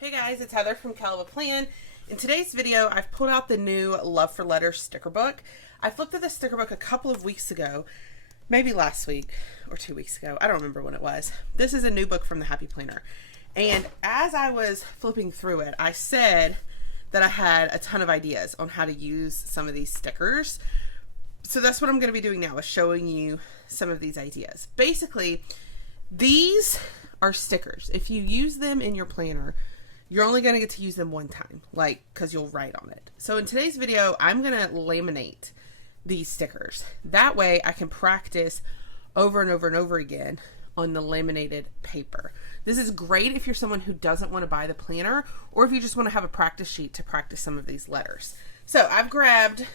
Hey guys, it's Heather from Kell Plan. In today's video, I've pulled out the new Love for Letters sticker book. I flipped through the sticker book a couple of weeks ago, maybe last week or 2 weeks ago. I don't remember when it was. This is a new book from the Happy Planner. And as I was flipping through it, I said that I had a ton of ideas on how to use some of these stickers. So that's what I'm going to be doing now, is showing you some of these ideas. Basically, these are stickers. If you use them in your planner, you're only going to get to use them one time, like, because you'll write on it. So in today's video, I'm going to laminate these stickers. That way I can practice over and over and over again on the laminated paper. This is great if you're someone who doesn't want to buy the planner, or if you just want to have a practice sheet to practice some of these letters. So I've grabbed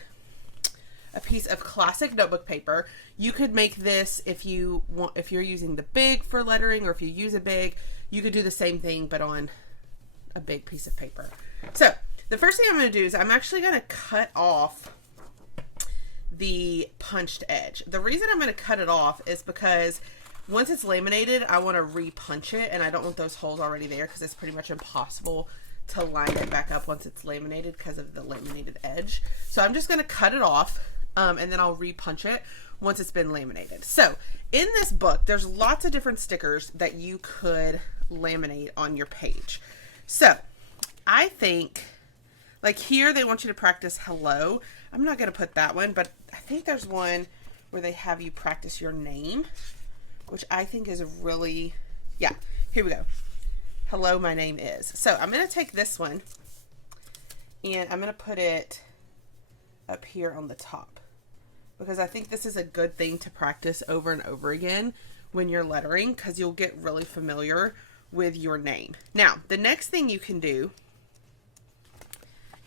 a piece of classic notebook paper. You could make this if you want, if you're using the big for lettering, or if you use a big, you could do the same thing but on a big piece of paper. So the first thing I'm going to do is I'm actually going to cut off the punched edge. The reason I'm going to cut it off is because once it's laminated, I want to re-punch it, and I don't want those holes already there because it's pretty much impossible to line it back up once it's laminated because of the laminated edge. So I'm just going to cut it off, and then I'll re-punch it once it's been laminated. So in this book, there's lots of different stickers that you could laminate on your page. So I think, like here, they want you to practice hello. I'm not going to put that one, but I think there's one where they have you practice your name, which I think is really, yeah, here we go. Hello, my name is. So I'm going to take this one and I'm going to put it up here on the top, because I think this is a good thing to practice over and over again when you're lettering, because you'll get really familiar with your name. Now, the next thing you can do,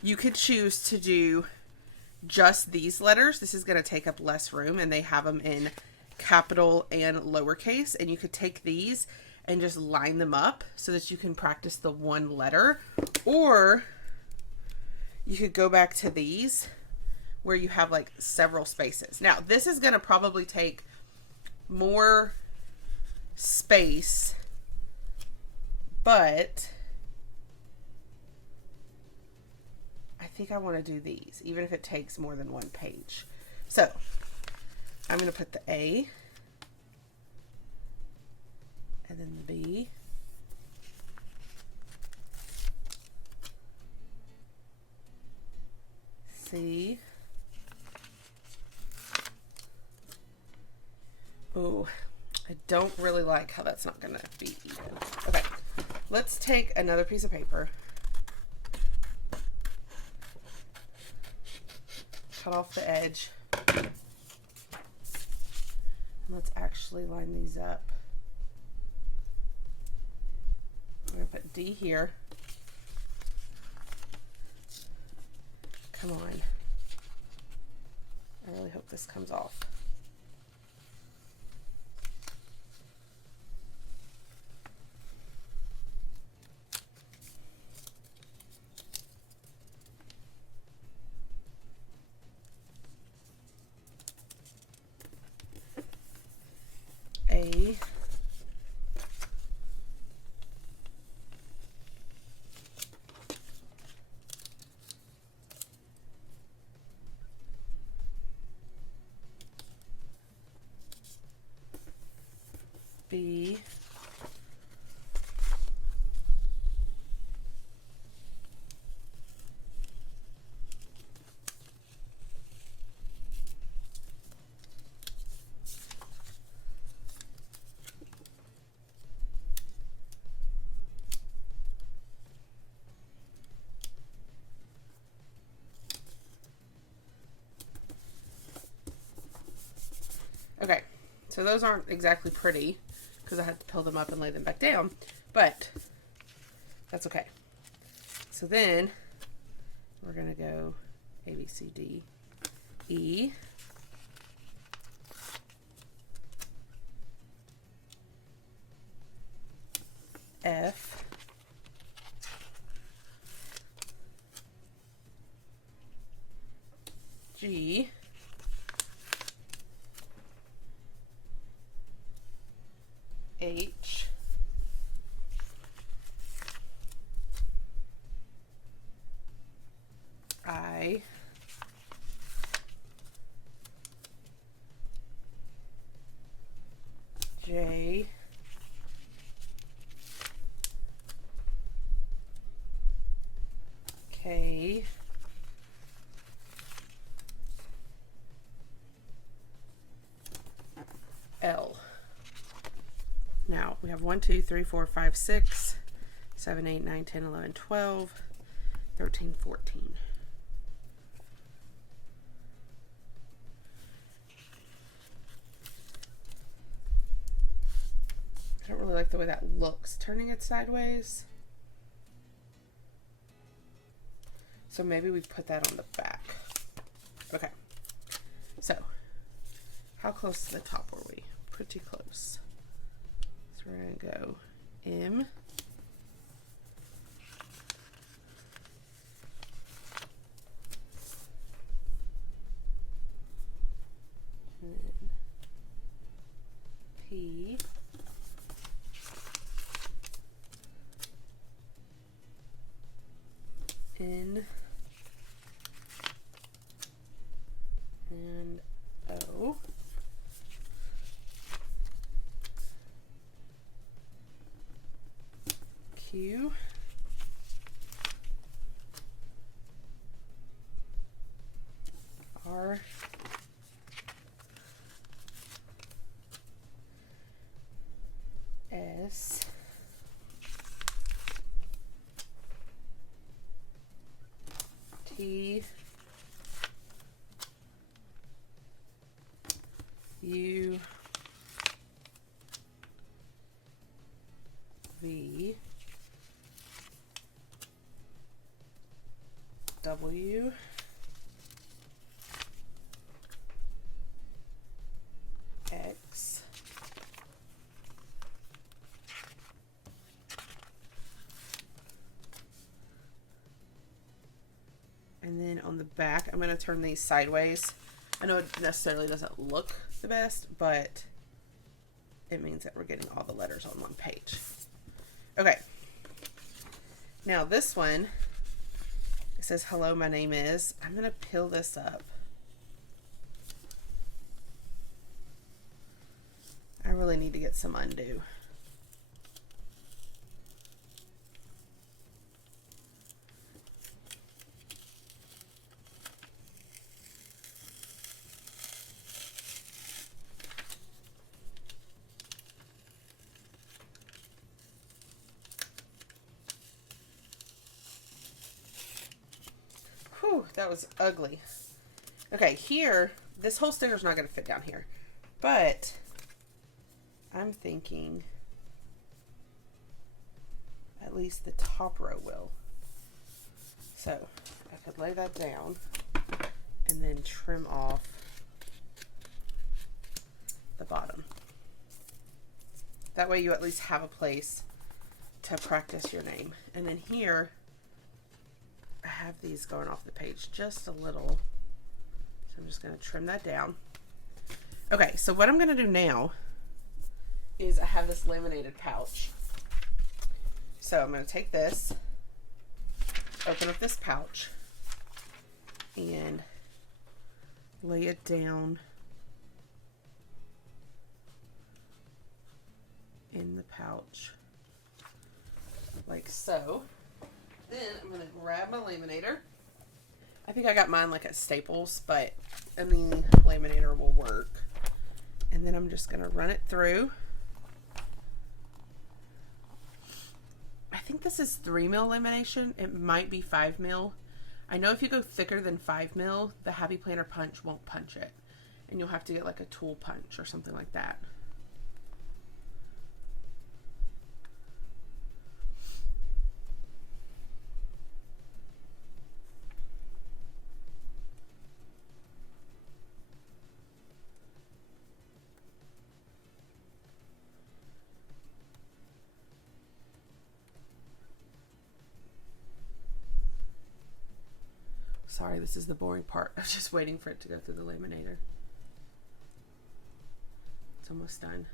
you could choose to do just these letters. This is going to take up less room, and they have them in capital and lowercase, and you could take these and just line them up so that you can practice the one letter, or you could go back to these where you have like several spaces. Now, this is going to probably take more space, but I think I want to do these, even if it takes more than one page. So I'm going to put the A, and then the B, C. Oh, I don't really like how that's not going to be even. Okay, let's take another piece of paper, cut off the edge, and let's actually line these up. I'm going to put D here. Come on. I really hope this comes off. A, B, okay, so those aren't exactly pretty because I had to peel them up and lay them back down, but that's okay. So then we're going to go A, B, C, D, E, F, G, H, 1, 2, 3, 4, 5, 6, 7, 8, 9, 10, 11, 12, 13, 14. I don't really like the way that looks, turning it sideways. So maybe we put that on the back. Okay. So, how close to the top were we? Pretty close. So we're going to go M. And then P. N. And O. Q. R. S. T. U. V. W. X. And then on the back, I'm going to turn these sideways. I know it necessarily doesn't look the best, but it means that we're getting all the letters on one page. Okay. Now this one, it says, hello, my name is. I'm going to peel this up. I really need to get some undo. Whew, that was ugly. Okay, here, this whole sticker's not going to fit down here, but I'm thinking at least the top row will. So I could lay that down and then trim off the bottom. That way you at least have a place to practice your name. And then here, I have these going off the page just a little. So I'm just going to trim that down. Okay, so what I'm going to do now is I have this laminated pouch. So I'm going to take this, open up this pouch, and lay it down in the pouch like so. Then I'm going to grab my laminator. I think I got mine like at Staples, but any laminator will work. And then I'm just going to run it through. I think this is 3 mil lamination. It might be 5 mil. I know if you go thicker than 5 mil, the Happy Planner punch won't punch it. And you'll have to get like a tool punch or something like that. Sorry, this is the boring part. I was just waiting for it to go through the laminator. It's almost done.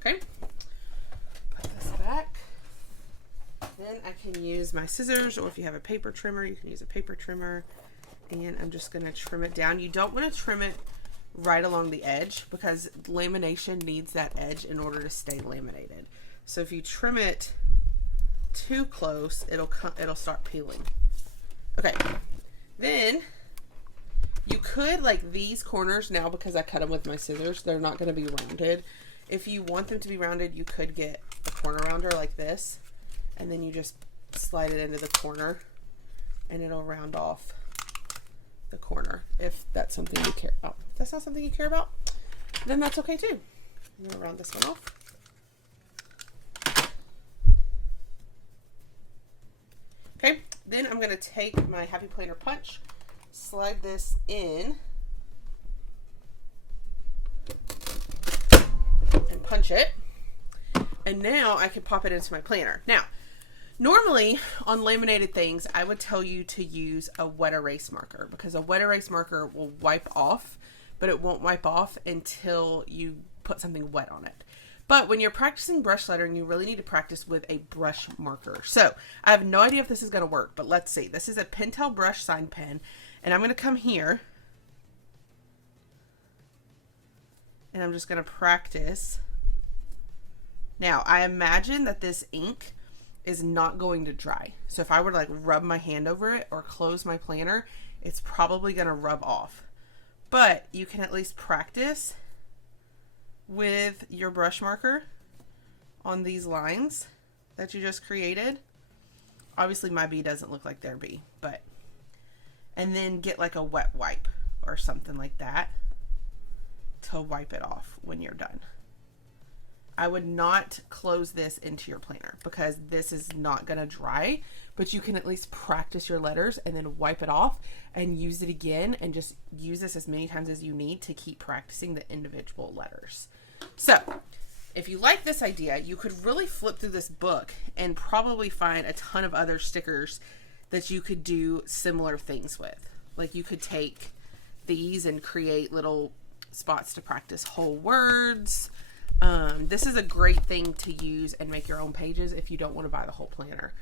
Okay. Put this back. Then I can use my scissors, or if you have a paper trimmer, you can use a paper trimmer. And I'm just going to trim it down. You don't want to trim it right along the edge because lamination needs that edge in order to stay laminated. So if you trim it too close, it'll start peeling. Okay, Then you could, like these corners now, because I cut them with my scissors, they're not going to be rounded. If you want them to be rounded, you could get a corner rounder like this, and then you just slide it into the corner and it'll round off the corner. If that's something you care about. If that's not something you care about, then that's okay too. I'm going to round this one off. Okay, then I'm going to take my Happy Planner punch, slide this in, and punch it. And now I can pop it into my planner. Now, normally on laminated things, I would tell you to use a wet erase marker, because a wet erase marker will wipe off, but it won't wipe off until you put something wet on it. But when you're practicing brush lettering, you really need to practice with a brush marker. So I have no idea if this is going to work, but let's see. This is a Pentel brush sign pen, and I'm going to come here and I'm just going to practice. Now, I imagine that this ink is not going to dry. So if I were to like rub my hand over it or close my planner, it's probably going to rub off. But you can at least practice with your brush marker on these lines that you just created. Obviously my bee doesn't look like their bee, but, and then get like a wet wipe or something like that to wipe it off when you're done. I would not close this into your planner because this is not going to dry, but you can at least practice your letters and then wipe it off and use it again, and just use this as many times as you need to keep practicing the individual letters. So if you like this idea, you could really flip through this book and probably find a ton of other stickers that you could do similar things with. Like you could take these and create little spots to practice whole words. This is a great thing to use and make your own pages if you don't want to buy the whole planner.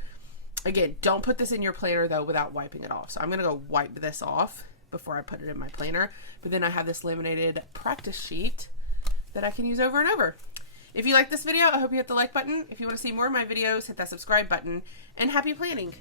Again, don't put this in your planner though without wiping it off. So I'm going to go wipe this off before I put it in my planner. But then I have this laminated practice sheet that I can use over and over. If you like this video, I hope you hit the like button. If you want to see more of my videos, hit that subscribe button, and happy planning.